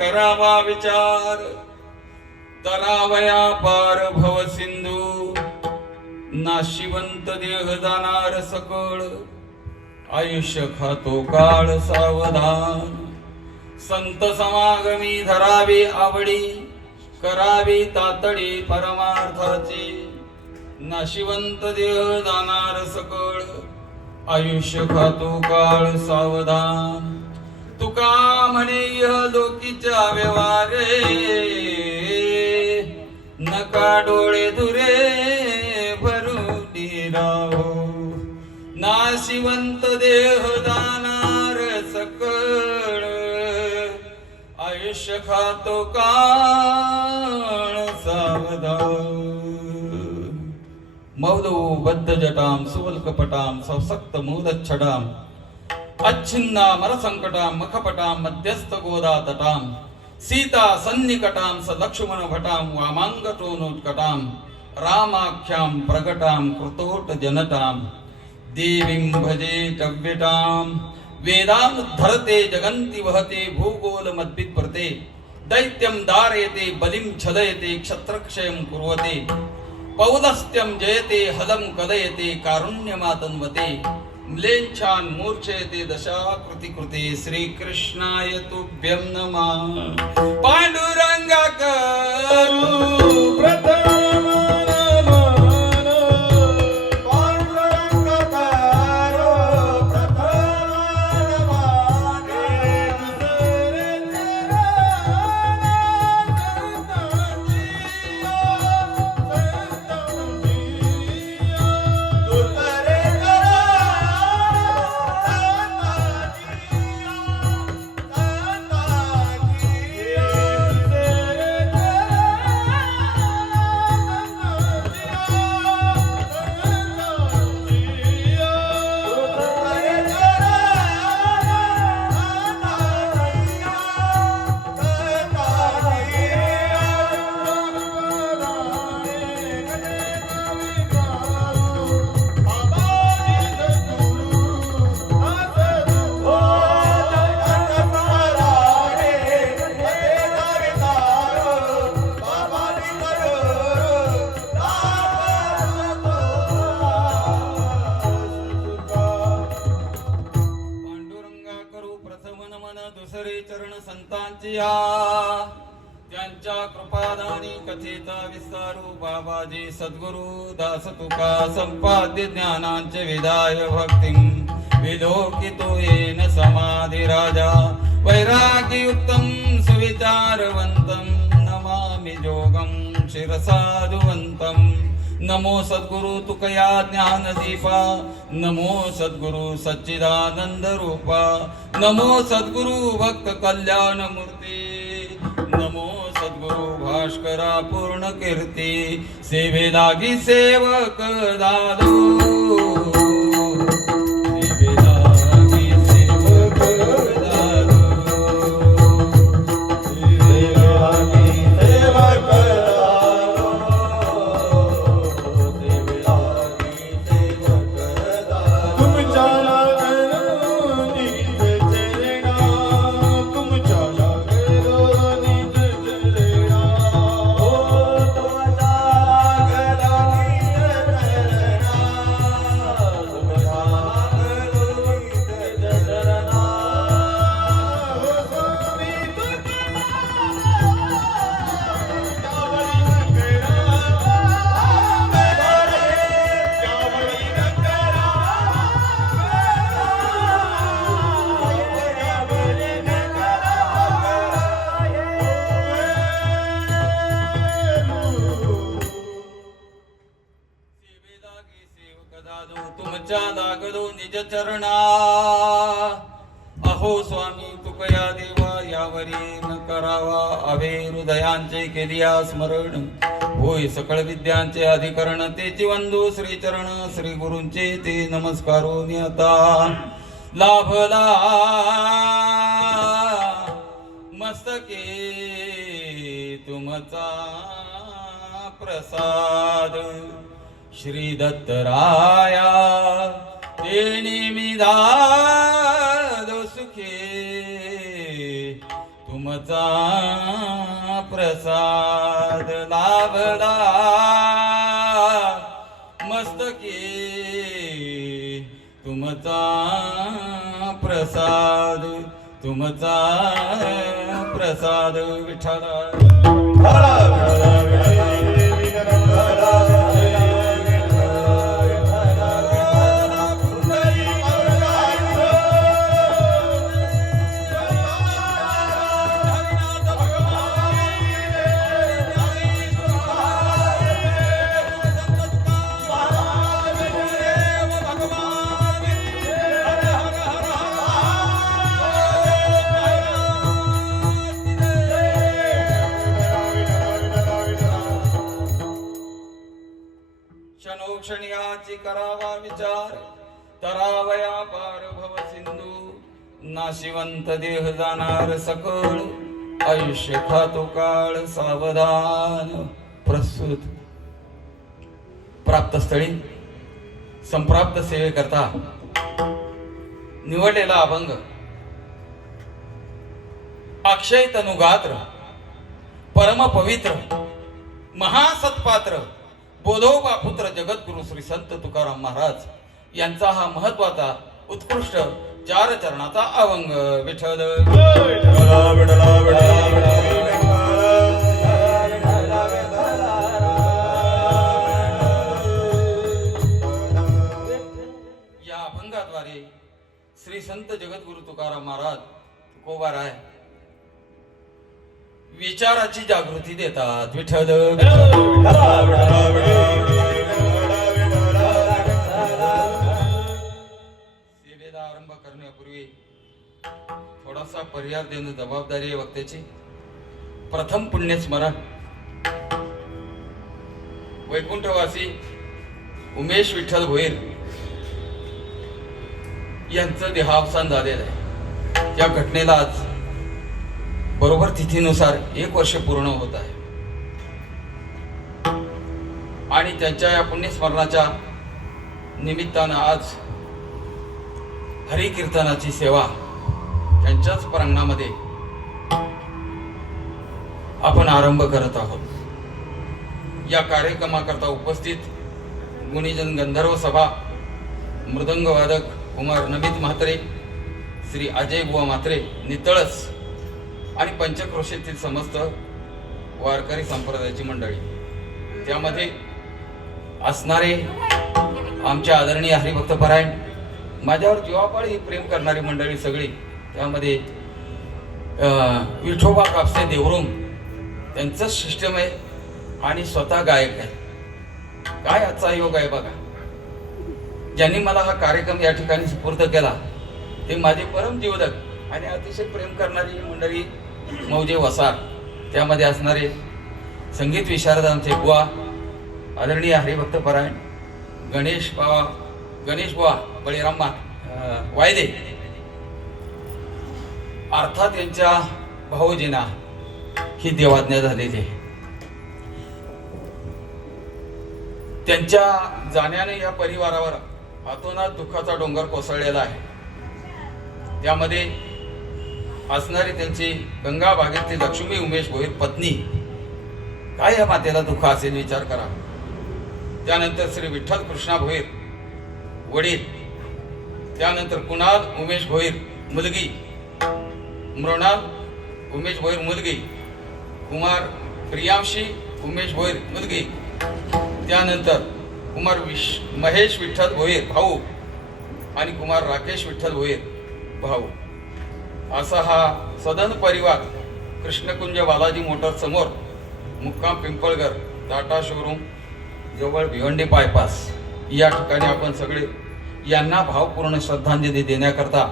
करावा विचार, तरावया पार भव सिंधू, नाशिवंत देह जाणार सकळ, आयुष्य खातो काळ सावधान. संत समागमी धरावी आवडी, करावी तातडी परमार्थाची, नाशिवंत देह जाणार सकळ, आयुष्य खातो काळ सावधान. तुका म्हणे यह लोकीच्या व्यवहारे, नका डोळे धुरे भरुनी राहो, नाशिवंत देह जाणार सकळ, आयुष्य खातो काळ सावधान. मौदो बद्ध जटाम सुवल्कपटाम सौसक्त मोदच्छडाम, अच्छिन्नाम संकटाम मखपटाम मध्यस्थ गोदा तटाम, सीता सन्निकटाम स लक्ष्मण भटाम वामांगटोनोत्कटाम, रामाख्याम प्रगटाम कृतोट जनताम, देवीं भजे टव्यटाम. वेदां धरते जगन्ति वहते भूगोल मद्विप्रते, दैत्यं धारयते बलिं छदयते क्षत्रक्षयं कुर्वते, पौलस्त्यं जयते हलं कदयते कारुण्यमातन्वते, म्लेच्छान् मूर्छयते दशाकृति कृते. श्रीकृष्णाय तुभ्यं नमः. पांडुरंगा करू प्रथम त्यांच्या कृपादानी कथेचा विस्तारू. बाबाजी सद्गुरु दास तुका संपाद्य ज्ञानांचे विदाय भक्तिं, विलोकितो येन समाधी राजा, वैराग्ययुक्तं सुविचारवन्तं, नमामि जोगं शिरसाधुवन्तं. नमो सद्गुरु तुकया ज्ञानदीपा, नमो सद्गुरु सच्चिदानंद रूपा, नमो सद्गुरु भक्त कल्याण मूर्ती, नमो सद्गुरु भास्करा पूर्ण कीर्ती. सेवे लागी सेवक दादो, सेवे लागी सेवक दादो, सेवे लागी सेवक तुमच्या लागलो निज चरणा. अहो स्वामी तुकया देवा यावरी न करावा अवे हृदयांचे केलिया स्मरण. होय सकळ विद्यांचे अधिकरण तेची वंदू श्रीचरण. श्री गुरूंचे ते नमस्कारो आता लाभला मस्तके तुमचा प्रसाद. श्री दत्तराया तेने मी दादो सुखे तुम तुमचा प्रसाद लाभला मस्तकी, तुमचा प्रसाद, तुमचा प्रसाद विठ्ठला. क्षणोक्षणियाची करावा विचार, तरावया पार भव सिंधू. नाशिवंत देह जाणार सकळ, आयुष्य खातो काळ सावधान. प्रस्तुत प्राप्त स्थळी संप्राप्त सेवेकरता निवडलेला अभंग अक्षय तनुगात्र, परम पवित्र, महासत्पात्र, बोधोबा पुत्र जगद्गुरु श्री संत तुकाराम महाराज यांचा हा महत्वाचा उत्कृष्ट 4 चरणाचा अभंग. विठ्ठल या अभंगाद्वारे श्री संत जगद्गुरु तुकाराम महाराज तुकोबाराय विचाराची जागृती देतात. विठ्ठल सेवेला आरंभ करण्यापूर्वी थोडासा पर्याय देणं जबाबदारी आहे वक्त्याची. प्रथम पुण्यस्मरण वैकुंठवासी उमेश विठ्ठल भोईर यांचं देहावसान झालेलं आहे. त्या घटनेला आज बरोबर तिथीनुसार 1 वर्ष पूर्ण होत आहे आणि त्यांच्या या पुण्यस्मरणाच्या निमित्तानं आज हरिकीर्तनाची सेवा त्यांच्याच प्रांगणामध्ये आपण आरंभ करत आहोत. या कार्यक्रमाकरता उपस्थित गुणीजन गंधर्व सभा, मृदंग वादक कुमार नमित म्हात्रे, श्री अजय बुवा म्हात्रे नितळस आणि पंचक्रोशीतील समस्त वारकरी संप्रदायाची मंडळी, त्यामध्ये असणारे आमच्या आदरणीय हरिभक्तपरायण, माझ्यावर जीवापाळी प्रेम करणारी मंडळी सगळी, त्यामध्ये विठोबा कापसे देवरुंग त्यांचं सिस्टम आहे आणि स्वतः गायक आहे. काय आजचा योग आहे बघा. ज्यांनी मला हा कार्यक्रम या ठिकाणी सुपूर्द केला ते माझे परम जीवदक आणि अतिशय प्रेम करणारी मंडळी मौजे वसार, त्यामध्ये असणारे संगीत विशारद आमचे बुवा आदरणीय हरिभक्तपरायण गणेश बुवा बळीराम वायदे, अर्थात यांच्या भाऊजींना ही देवाज्ञा झालेली आहे. त्यांच्या जाण्याने या परिवारावर अतोनात दुःखाचा डोंगर कोसळलेला आहे. त्यामध्ये असणारी त्यांची गंगा भागेतील लक्ष्मी उमेश भोईर पत्नी, काय या मातेला दुःख असेल विचार करा. त्यानंतर श्री विठ्ठल कृष्णा भोईर वडील, त्यानंतर कुणाल उमेश भोईर मुलगी, मृणाल उमेश भोईर मुलगी, कुमार प्रियांशी उमेश भोईर मुलगी, त्यानंतर कुमार महेश विठ्ठल भोईर भाऊ आणि कुमार राकेश विठ्ठल भोईर भाऊ, असा हा सदन परिवार कृष्णकुंज बालाजी मोटर समोर मुक्काम पिंपळगर टाटा शोरूम जवळ भिवंडी बायपास या ठिकाणी आपण सगळे यांना भावपूर्ण श्रद्धांजली देण्याकरता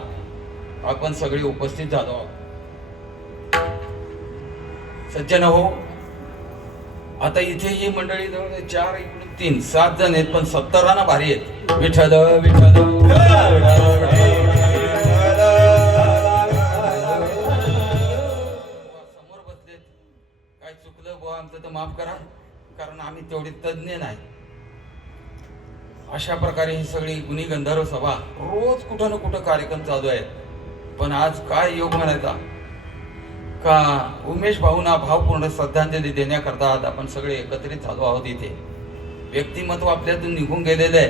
आपण सगळे उपस्थित झालो आहोत. सज्जन हो, आता इथे ही मंडळी जवळ 4 इकडून 3 7 जण आहेत, पण 70 भारी आहेत. विठ्ठल विठ्ठल समोर बसलेत. काय चुकलं बुवा आमचं तर माफ करा, कारण आम्ही तेवढे तज्ञ नाही. अशा प्रकारे ही सगळी गुणी गंधर्व सभा रोज कुठं ना कुठं कार्यक्रम चालू आहेत. पण आज काय योग म्हणायचा, का उमेश भाऊंना भावपूर्ण श्रद्धांजली देण्याकरता आज आपण सगळे एकत्रित झालो आहोत इथे. व्यक्तिमत्व आपल्यातून निघून गेलेलं आहे,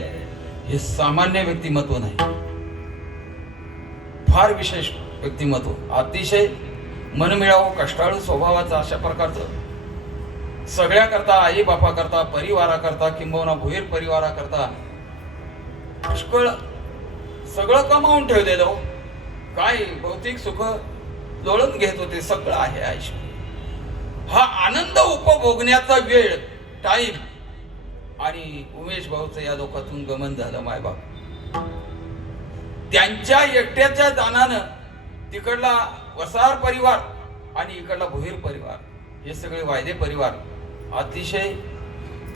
हे सामान्य व्यक्तिमत्व नाही, फार विशेष व्यक्तिमत्व, अतिशय मनमिळावू कष्टाळू स्वभावाचं, अशा प्रकारचं सगळ्याकरता, आई बापा करता, परिवाराकरता, किंबहुना भुईर परिवाराकरता पुष्कळ सगळं कमावून ठेवलेलं हो. काय भौतिक सुख लोळून घेत होते, सगळं आहे आयुष्य. हा आनंद उपभोगण्याचा वेळ, टाईम, आणि उमेश भाऊचं या लोकातून गमन झालं. मायबाप त्यांच्या एकट्याच्या दानानं तिकडला वसार परिवार आणि इकडला भुईर परिवार, हे सगळे वायदे परिवार अतिशय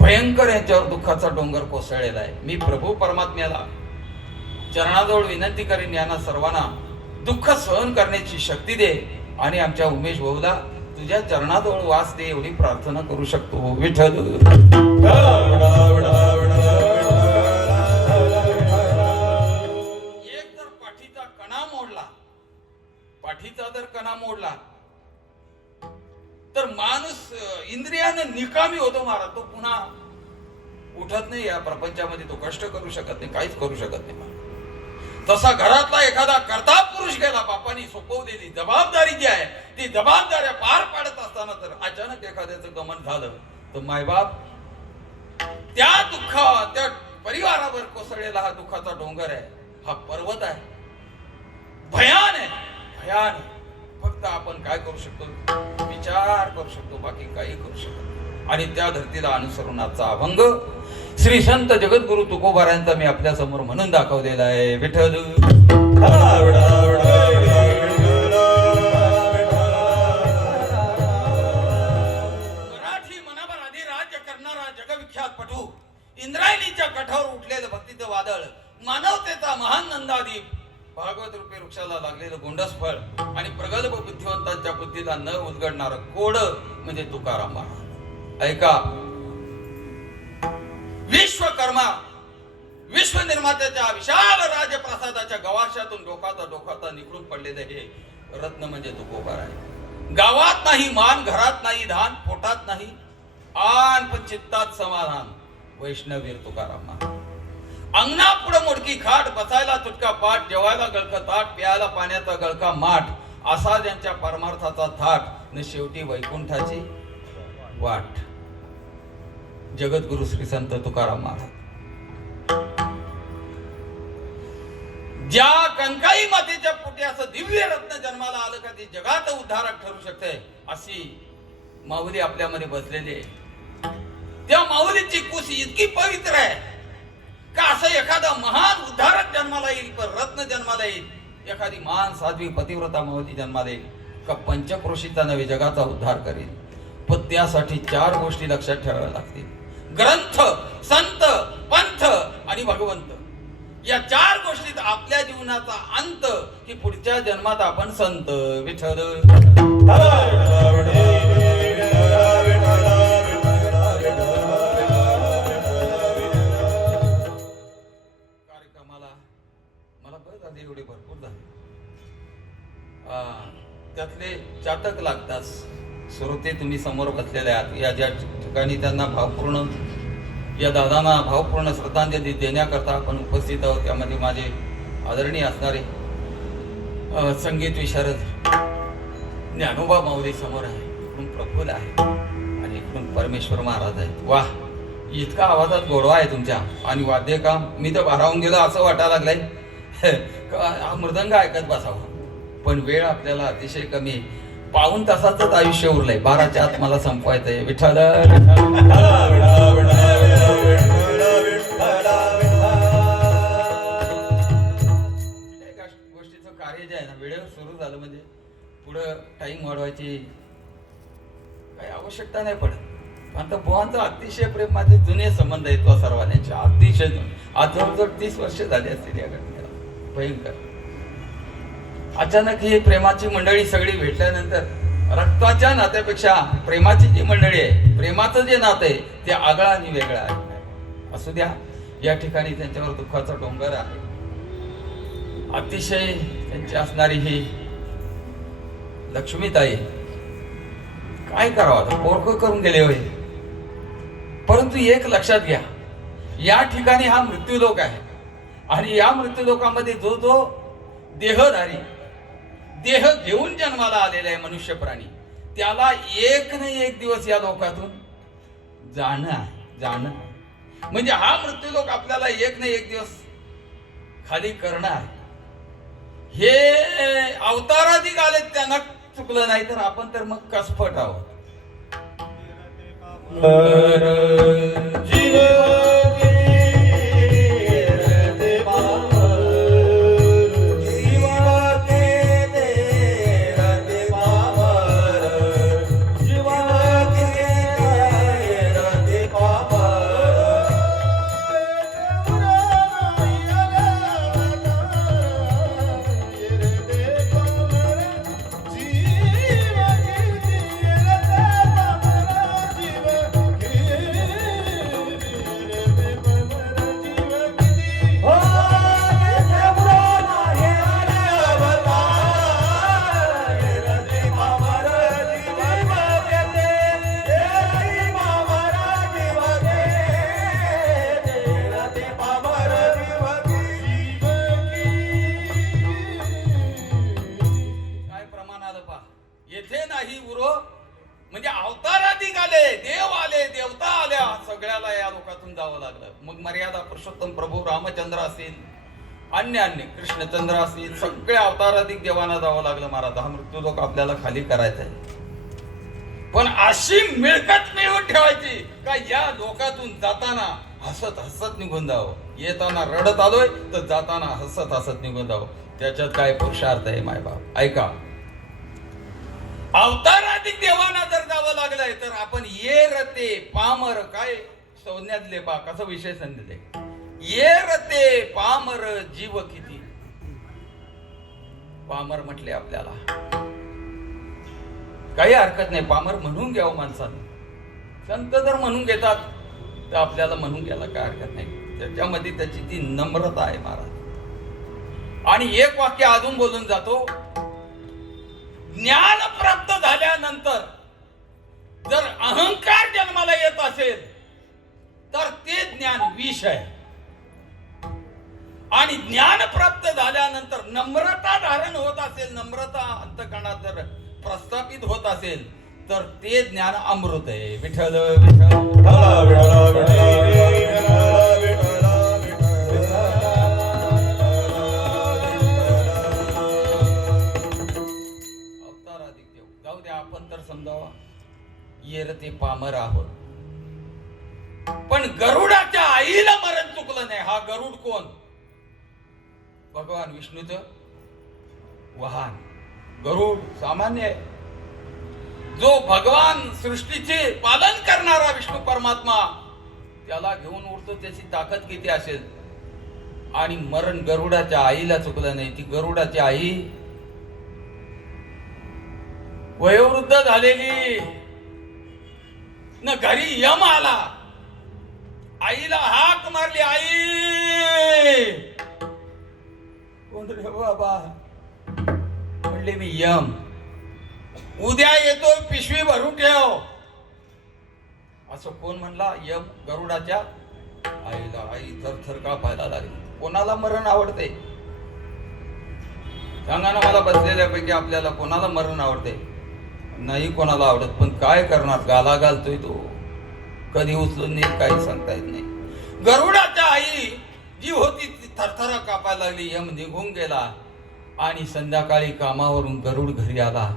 भयंकर यांच्यावर दुःखाचा डोंगर कोसळलेला आहे. मी प्रभू परमात्म्याला चरणाजवळ विनंती करेन, यांना सर्वांना दुःख सहन करण्याची शक्ती दे आणि आमच्या उमेश भाऊला तुझ्या चरणाजवळ वास दे, एवढी प्रार्थना करू शकतो. विठ्ठल. एक जर पाठीचा कणा मोडला, पाठीचा जर कणा मोडला तर माणूस इंद्रियानं निकामी होतो महाराज. तो पुन्हा उठत नाही, या प्रपंचामध्ये तो कष्ट करू शकत नाही, काहीच करू शकत नाही. तसा घरातला एखादा कर्ता पुरुष गेला, बापानी सोपवलेली जबाबदारी जी आहे ती जबाबदाऱ्या पार पाडत असताना जर अचानक एखाद्याचं गमन झालं तर मायबाप त्या त्या परिवारावर कोसळलेला हा दुःखाचा डोंगर आहे, हा पर्वत आहे, भयान आहे, भयान आहे. फक्त आपण काय करू शकतो, विचार करू शकतो, बाकी काही करू शकतो. आणि त्या धर्तीला अनुसरून आजचा अभंग श्री संत जगद्गुरु तुकोबारायांचा मी आपल्या समोर म्हणून दाखवलेला आहे. विठ्ठल. मराठी मनावर आधी राज्य करणारा जगविख्यात पटू, इंद्रायणीच्या काठावर उठलेलं भक्तीचं वादळ, मानवतेचा महान नंदादीप, भागवत रूपी वृक्षाला लागलेलं गोंडस फळ आणि प्रगल्भ बुद्धिवंतांच्या बुद्धीला न उलगडणारं कोड म्हणजे तुकाराम महाराज. ऐका, विश्वकर्मा, विश्व निर्मात्याच्या विशाल राजप्रसादाच्या गवाक्षातून डोकाता निघून पडलेलं हे रत्न म्हणजे तुकोबार आहे. गावात नाही मान, घरात नाही धान, पोटात नाही आन, पण चित्तात समाधान, वैष्णवीर तुकाराम महाराज. अंगणा पुढं मोडकी खाट, बसायला तुटका पाठ, जेवायला गळका ताट, प्यायला पाण्याचा गळका माठ, असा ज्यांच्या परमार्थाचा थाट न शेवटी वैकुंठाची वाट. जगद्गुरु श्री संत तुकाराम महाराज. ज्या कंकाई मातेच्या पोटी असं दिव्य रत्न जन्माला आलं का ते जगात उद्धारक ठरू शकते, अशी माऊली आपल्यामध्ये बसलेली आहे. त्या माऊलीची कुस इतकी पवित्र आहे का असं एखादा महान उद्धारक जन्माला येईल, पण रत्न जन्माला येईल, एखादी महान साध्वी पतिव्रता माऊली जन्माला येईल का पंचक्रोशीचा नवे जगाचा उद्धार करेल. पण त्यासाठी 4 गोष्टी लक्षात ठेवाव्या लागतील: ग्रंथ, संत, पंथ आणि भगवंत. या 4 गोष्टीत आपल्या जीवनाचा अंत की पुढच्या जन्मात आपण संत. विठ्ठल. एवढे भरपूर झाले, त्यातले चातक लागतात. श्रोते तुम्ही समोर बसलेले आहात, या ज्या ठिकाणी त्यांना भावपूर्ण, या दादांना भावपूर्ण श्रद्धांजली देण्याकरता आपण उपस्थित आहोत. त्यामध्ये माझे आदरणीय असणारे संगीत विशारद ज्ञानोबा माऊली समोर आहे, इकडून प्रफुल्ल आहे आणि इकडून परमेश्वर महाराज आहेत. वाह, इतका आवाजात गोडवा आहे तुमच्या. आणि वाद्य काम मी तर भारावून गेलो असं वाटायला लागलंय. मृदंग ऐकत बसावं, पण वेळ आपल्याला अतिशय कमी. पाऊण तासाचंच आयुष्य उरलंय, 12च्या आत मला संपवायचंय. विठ्ठल. गोष्टीचं कार्य जे आहे ना, वेळेवर सुरू झालं म्हणजे पुढं टाइम वाढवायची काही आवश्यकता नाही पडत. आता बुवांचा अतिशय प्रेम, माझे जुने संबंध आहेत तो सर्वांचे, अतिशय. आज जवळजवळ 30 वर्ष झाली असतील या घटनेला. भयंकर. अचानक ही प्रेमाची मंडळी सगळी भेटल्यानंतर रक्ताच्या नात्यापेक्षा प्रेमाची जी मंडळी आहे, प्रेमाचं जे नातं आहे ते आगळं आणि वेगळं आहे. असू द्या, या ठिकाणी त्यांच्यावर दुःखाचा डोंगर आहे. अतिशय त्यांची असणारी ही लक्ष्मीताई काय करावं आता, पोरकं करून गेले होय. परंतु एक लक्षात घ्या, या ठिकाणी हा मृत्यूलोक आहे आणि या मृत्यूलोकामध्ये जो जो देहधारी, देह घेऊन जन्माला आलेला आहे मनुष्य प्राणी, त्याला एक नाही एक दिवस या लोकातून जाणं आहे. जाणं म्हणजे हा मृत्यूलोक आपल्याला एक नाही एक दिवस खाली करणं आहे. हे अवताराधिक आले त्यांना चुकलं नाही तर आपण तर मग कसफट आहोत. येथे नाही उरो म्हणजे अवताराधिक आले, देव आले, देवता आल्या, सगळ्याला या लोकातून जावं लागलं. मग मर्यादा पुरुषोत्तम प्रभू रामचंद्र असतील, अन्य अन्य कृष्णचंद्र असतील, सगळ्या अवताराधिक देवांना जावं लागलं. महाराज हा मृत्यूलोक आपल्याला खाली करायचा आहे. पण अशी मिळकत मिळवून ठेवायची का या लोकातून जाताना हसत हसत निघून जावं. येताना रडत आलोय तर जाताना हसत हसत निघून जावं. त्याच्यात काय पुरुषार्थ आहे मायबाप. ऐका, अवताराधिक देवांना जर जावं लागलंय तर आपण ये रते पामर, काय संज्ञातले पा कसं विषय संधले, ये रते पामर जीव किती. पामर म्हटले आपल्याला काही हरकत नाही, पामर म्हणून घ्यावं माणसानं. संत जर म्हणून घेतात तर आपल्याला म्हणून घ्यायला काय हरकत नाही. त्याच्यामध्ये त्याची ती नम्रता आहे महाराज. आणि एक वाक्य अजून बोलून जातो, ज्ञान प्राप्त झाल्यानंतर जर अहंकार जन्माला येत असेल तर ते ज्ञान विष आहे. आणि ज्ञान प्राप्त झाल्यानंतर नम्रता धारण होत असेल, नम्रता अंतःकरणात जर प्रस्थापित होत असेल तर ते ज्ञान अमृत आहे. विठ्ठल आपण तर समजावा येर ते पामर आहोत. पण गरुडाच्या आईला मरण चुकलं नाही. हा गरुड कोण? भगवान विष्णूचं वाहन. गरुड सामान्य आहे. जो भगवान सृष्टीचे पालन करणारा विष्णू परमात्मा त्याला घेऊन उडतो, त्याची ताकद किती असेल. आणि मरण गरुडाच्या आईला चुकलं नाही. ती गरुडाची आई वयोवृद्ध झालेली न, घरी यम आला, आईला हाक मारली, आई कोण रे बाबा? म्हणले मी यम, उद्या येतो, पिशवी भरून ठेव. असं कोण म्हणला? यम गरुडाच्या आईला. आई थरथर कापायला लागली. कोणाला मरण आवडते सांगा ना मला, बसलेल्यापैकी आपल्याला कोणाला मरण आवडते? नाही कोणाला आवडत. पण काय करणार, गाला घालतोय तो, कधी उचलून नाही काही सांगता येत नाही. गरुडाच्या आई जी होती ती थरथर कापायला लागली. यम निघून गेला आणि संध्याकाळी कामावरून गरुड घरी आला.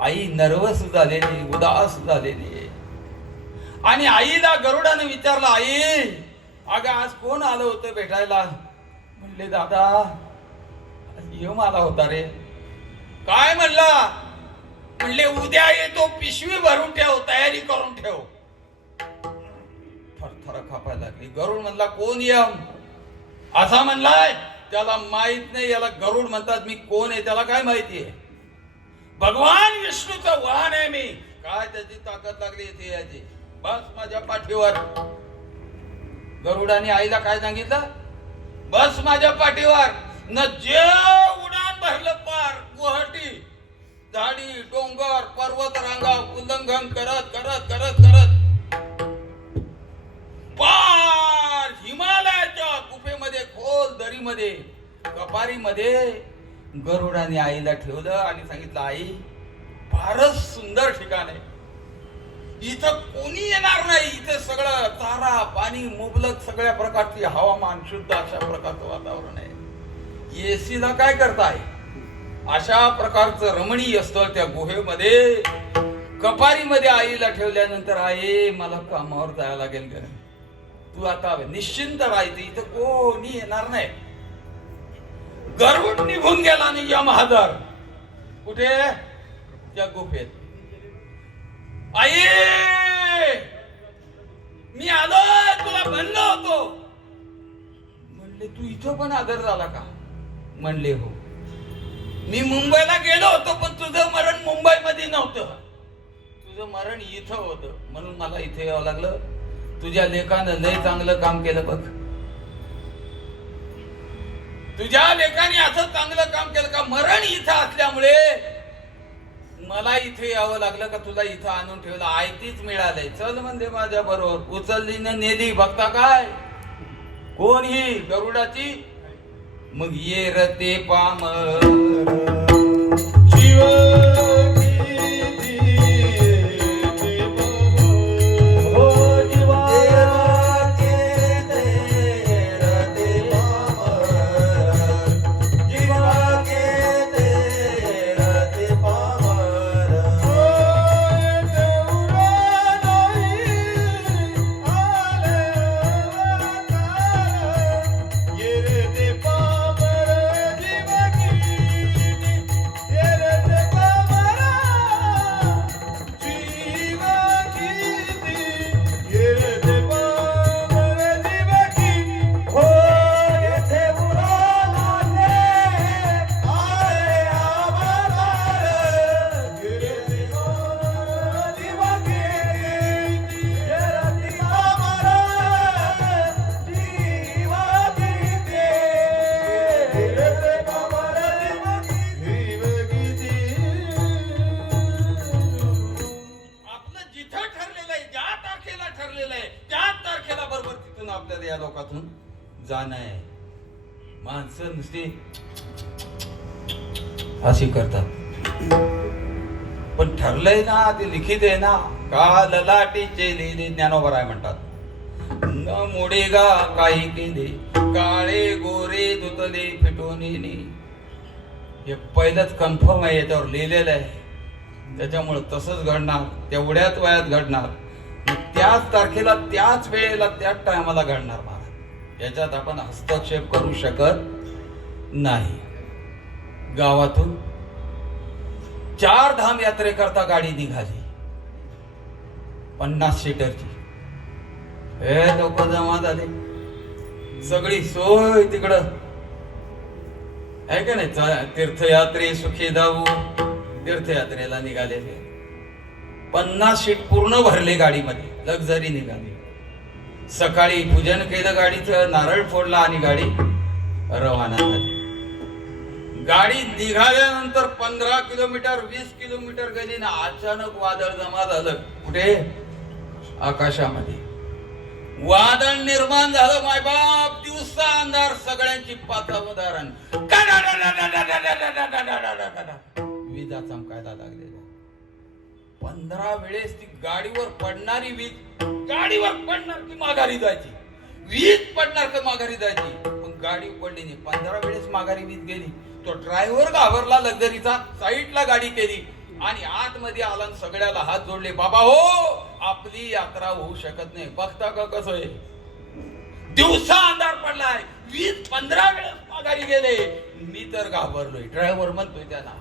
आई नर्वस झालेली, उदास झालेली. आणि आईला गरुडाने विचारलं, आई अगं आज कोण आलं होतं भेटायला? म्हणले दादा यम आला होता रे. काय म्हणला? म्हणले उद्या येतो, पिशवी भरून ठेव, तयारी करून ठेव. थरथर कापायला लागली. गरुड म्हणला कोण यम? असा म्हणलाय, त्याला माहित नाही. याला गरुड म्हणतात. मी कोण आहे त्याला काय माहितीये? भगवान विष्णूचं वाहन आहे मी. काय त्याची ताकद लागली इथे याची, बस माझ्या पाठीवर. गरुडाने आईला काय सांगितलं? बस माझ्या पाठीवर. न जे उडान भरलं पार गुवाहाटी झाडी डोंगर पर्वत रांगा उल्लंघन करत करत करत करत पार हिमालयाच्या गुफेमध्ये खोल दरीमध्ये कपारीमध्ये गरुडाने आईला ठेवलं आणि सांगितलं, आई फारच सुंदर ठिकाण आहे, इथं कोणी येणार नाही, इथे सगळं चारा पाणी मुबलक सगळ्या प्रकारची हवामान शुद्ध अशा प्रकारचं वातावरण आहे, एसीला काय करताय? अशा प्रकारचं रमणीय स्थळ त्या गुहेमध्ये कपारीमध्ये आईला ठेवल्यानंतर, आई मला कामावर जायला लागेल ग, तू आता निश्चिंत राहायचं, इथं कोणी येणार नाही. गरुड निघून गेला आणि यमहादर कुठे? त्या गुफेत. आई मी आलो, तुला म्हणलं होतो. म्हणले तू इथं पण आदर झाला का? म्हणले हो, मी मुंबईला गेलो होतो पण तुझं मरण मुंबईमध्ये नव्हतं, तुझं मरण इथं होतं, म्हणून मला इथे यावं लागलं. तुझ्या लेकानं लय चांगलं काम केलं बघ, तुझ्या लेकाने असं चांगलं काम केलं का मरण इथं असल्यामुळे मला इथे यावं लागलं का तुला इथं आणून ठेवलं, आयतीच मिळालंय, चल म्हणजे माझ्या बरोबर. उचलली न नेली, बघता काय कोण ही? गरुडाची. मग ये रते पामर जीव या लोकातून जाणं आहे. माणसं नुसती अशी करतात, पण ठरलंय ना, ते लिखित आहे ना, का ललाटीचे लिहिले ज्ञानोबराय म्हणतात, न मोडेगा काही केले काळे गोरे धुतले फिटोनीने. हे पहिलंच कन्फर्म आहे, याच्यावर लिहिलेलं आहे, त्याच्यामुळे तसंच घडणार, तेवढ्याच वयात घडणार, त्याच तारखेला त्याच वेळेला त्याच टायमाला घडणार. महाराज याच्यात आपण हस्तक्षेप करू शकत नाही. गावातून 4 धाम यात्रेकरता गाडी निघाली 50 सीटरची. हे लोक जमा झाले, सगळी सोय तिकडं आहे का नाही. तीर्थयात्रे सुखी जाऊ, तीर्थयात्रेला निघालेले 50 सीट पूर्ण भरले गाडीमध्ये, लक्झरी निघाली. सकाळी पूजन केलं गाडीचं, नारळ फोडला आणि गाडी रवाना झाली. गाडी निघाल्यानंतर 15 किलोमीटर 20 किलोमीटर गेली ना, अचानक वादळ जमा झालं. कुठे? आकाशामध्ये वादळ निर्माण झालं. मायबाप, दिवसा अंधार, सगळ्यांची पातावधारण, विजा चमकायला लागलेल्या. 15 वेळेस ती गाडीवर पडणारी वीज, गाडीवर पडणार की माघारी जायची, वीज पडणार की माघारी जायची, पण गाडी पडली नाही. 15 वेळेस माघारी वीज गेली. तो ड्रायव्हर घाबरला, लक्झरीचा साईडला गाडी केली आणि आतमध्ये आला, सगळ्याला हात जोडले. बाबा हो, आपली यात्रा होऊ शकत नाही. बघता का कसं आहे, दिवसा अंधार पडलाय, वीज 15 वेळेस माघारी गेले. मी तर घाबरलोय. ड्रायव्हर म्हणतोय त्याला,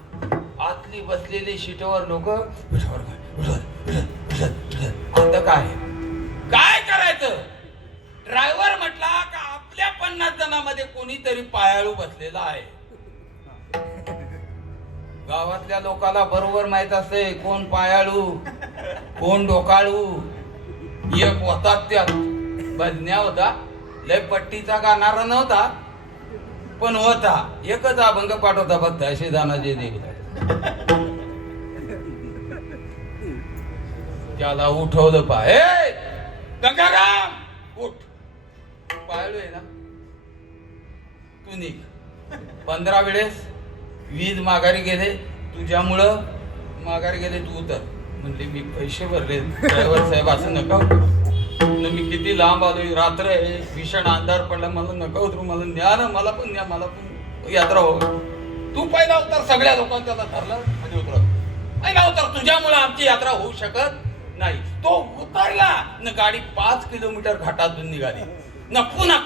आतली बसलेली सीटवर लोक, आता काय करायचं? ड्रायव्हर म्हटला का आपल्या 50 जणांमध्ये कोणीतरी पायाळू बसलेला आहे. गावातल्या लोकाला बरोबर माहित असते कोण पायाळू कोण डोकाळू. एक होता त्यात बजण्या होता, लय पट्टीचा गाणारा नव्हता, पण होता एकच अभंग पाठ होता फक्त, असे जाणाचे देवी. त्याला उठवलं पाय गंगाराम उठ. पाळलोय ना तू निघ. 15 वेळेस वीज माघारी गेले तुझ्यामुळं माघारी गेले तू उतर. म्हणले मी पैसे भरले ड्रायव्हर साहेब असं नका उतरू. मी किती लांब आलोय रात्र आहे भीषण अंधार पडला मला नका उतरू मला न्या ना मला पण न्या मला पण यात्रा हो. तू पहिला उतर. सगळ्या लोकांनी त्याला धरलं आणि उतरत पहिला उतर तुझ्यामुळे आमची यात्रा होऊ शकत नाही. तो उतरला न गाडी 5 किलोमीटर घाटातून निघाली न पुन्हा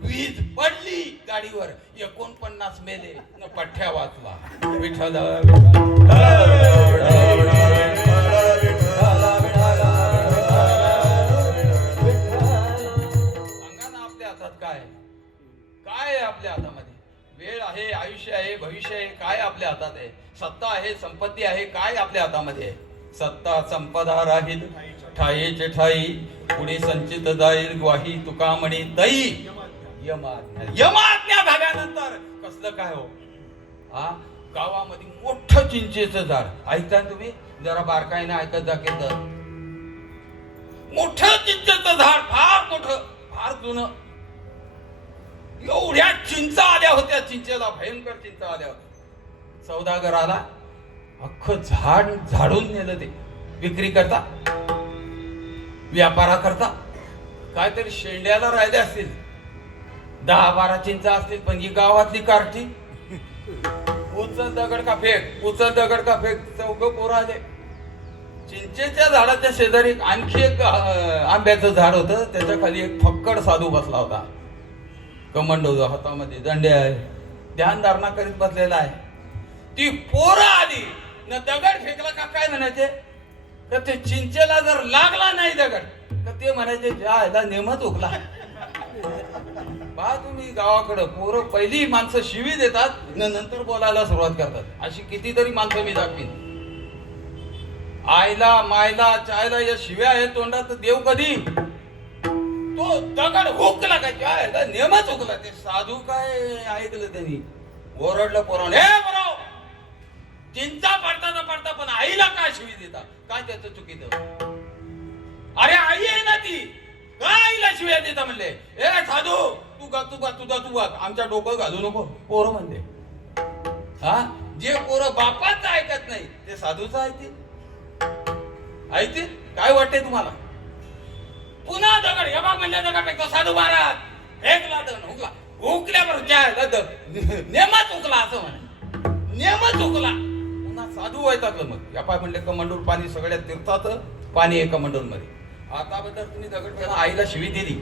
वीज पडली गाडीवर 49 मेले न पठ्ठ्या वाचला. विठ्ठल सांगा ना आपल्या हातात काय काय आहे आपल्या हातामध्ये. वेळ आहे आयुष्य आहे भविष्य आहे काय आपल्या हातात आहे. सत्ता आहे संपत्ती आहे काय आपल्या हातामध्ये आहे. सत्ता संपदा राहील ठाईचे ठाई पुढे संचित जाईल ग्वाही तुका म्हणे तई यमाज्ञा झाल्यानंतर कसलं काय हो. हा गावामध्ये मोठं चिंचेचं झाड ऐकता तुम्ही जरा बारकाईने ऐकत जा की तर मोठं चिंचेचं झाड फार मोठं फार जुनं. एवढ्या चिंचा आल्या होत्या चिंचेला भयंकर चिंचा आल्या होत्या. सौदागर आला अख्खं झाड झाडून नेलं ते विक्री करता व्यापारा करता. काहीतरी शेंड्याला राहिले असतील 10-12 चिंचा असतील पण ही गावातली कार्टी उचल दगड का फेक उचल दगड का फेक. 4 पोरं आले. चिंचेच्या झाडाच्या शेजारी आणखी एक आंब्याचं झाड होतं त्याच्या खाली एक फक्कड साधू बसला होता. कमांडो हातामध्ये दंडे आहे ध्यानधारणा करीत बसलेला आहे. ती पोरं आली न दगड फेकला का काय म्हणायचे तर ते चिंचेला जर लागला नाही दगड तर ते म्हणायचे ज्याला नेमच उकला. पहा तुम्ही गावाकडं पोरं पहिली माणसं शिवी देतात नंतर बोलायला सुरुवात करतात. अशी कितीतरी माणसं मी दाखवीन. आईला मायला चायला या शिव्या आहेत तोंडात देव कधी तो दगड हुकला का ज्याला नेमच उकला. ते साधू काय ऐकलं त्यांनी ओरडलं पोराने हे बरोबर चिंचा पडता पडता पण आईला काय शिवी देता काय त्याचं चुकीचं. अरे आई आहे ना ती काय आईला शिव्या देता म्हणले. ए साधू तू गा आमच्या डोकं घालू नको पोरं म्हणले. हा जे पोरं बापाचं ऐकत नाही ते साधूचं ऐकते ऐकते. काय वाटते तुम्हाला. पुन्हा दगड हे बाग म्हणले दगड फेकतो साधू महाराज फेकला दगड हुकला हुकल्यावर नेमच हुकला असं म्हणे नेमच हुकला. साधू व्हायचं मग या पाय म्हणले कमंडूर पाणी सगळ्या तीर्थात पाणी आहे कमंडूर मध्ये. आता बद्दल तुम्ही दगड फेकला आईला शिवी दिली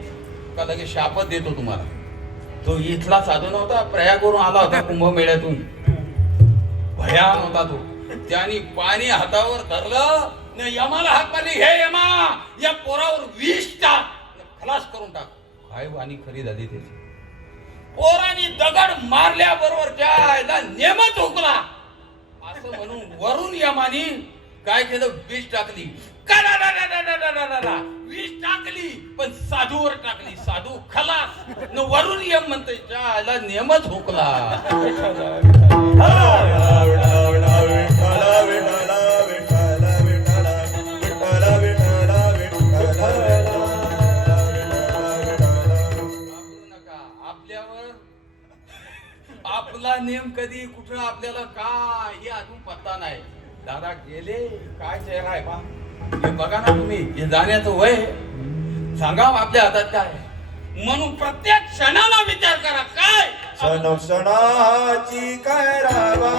का लगेच शापच देतो तुम्हाला. तो इथला साधू नव्हता प्रयागवरून आला होता कुंभमेळ्यातून भयान होता तो. त्याने पाणी हातावर धरलं न यमाला हात मारली हे यमा या पोरावर विष टाक खलास करून टाक. काय वाणी खरी झाली त्याची. पोराने दगड मारल्याबरोबर त्याला नेमच हुकला असं म्हणून वरून यमानी काय केलं विष टाकली. विष टाकली पण साधूवर टाकली. साधू खलास न वरून यम म्हणतोय त्याला नेमच हुकला. आपला नेम कधी कुठं आपल्याला काय हे अजून पत्ता नाही. दादा गेले काय चेहरा आहे पा हे बघा ना तुम्ही. हे जाण्याचं वय सांगा आपल्या हातात काय म्हणून प्रत्येक क्षणाला विचार करा काय क्षणाची काय राहावा